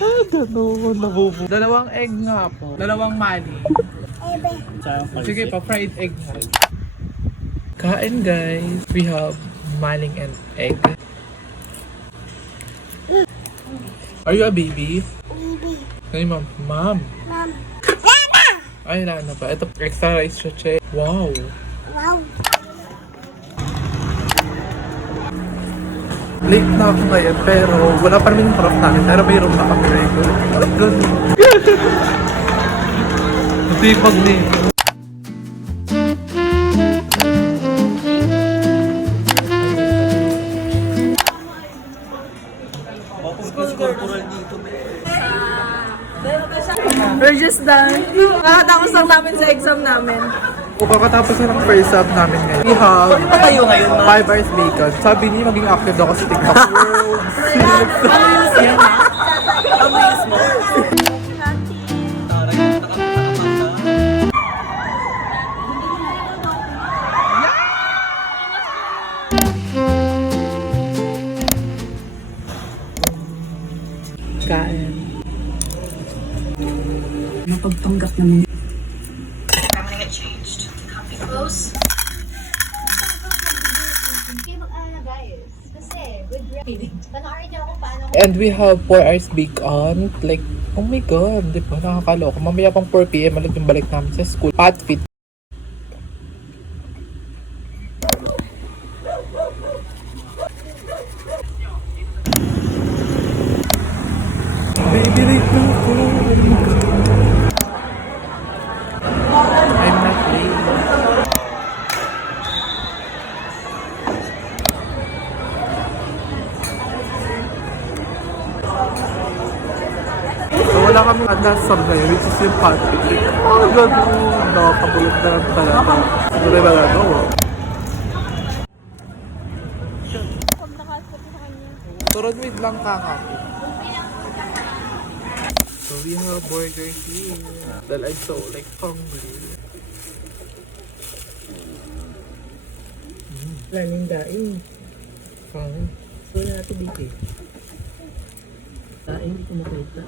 Gano'n, nabubu. Dalawang egg nga po. Dalawang mali. Sige pa, fried egg nga. Kain guys. We have maling and egg. Are you a baby? Baby. Ay, ma'am. Ma'am. Mom. Lana! Ay, Lana pa. Ito, extra rice siya. Wow. Wow. Late na ako ngayon, pero wala pa namin yung prof namin. Pero mayroon na kami ngayon. Ito yung pag-name. We're just done. Nakatapos lang namin sa exam namin. O kakatapos na ng first sub namin ngayon. We have 5 hours bacon. Sabi niya maging active ako sa TikTok World. Kain. Napagpanggap namin. I'm gonna get changed. Copy close. And we have 4 hours bacon. Like, oh my god, di ba? Nakakaloka. Mamaya pang 4 PM, ulit yung balik namin sa school. Pat fit. Baby, late na ako. Oh my god. I'm not late. So wala kami last sub ngayon, which is yung pat fit. Oh god, nakakabulot na lang talaga. Siguro yung magagawa. Turod with lang kaka. So we have burger here. Dahil I'm so like hungry. Laming daing. So natin dito. Daing, hindi ko makita.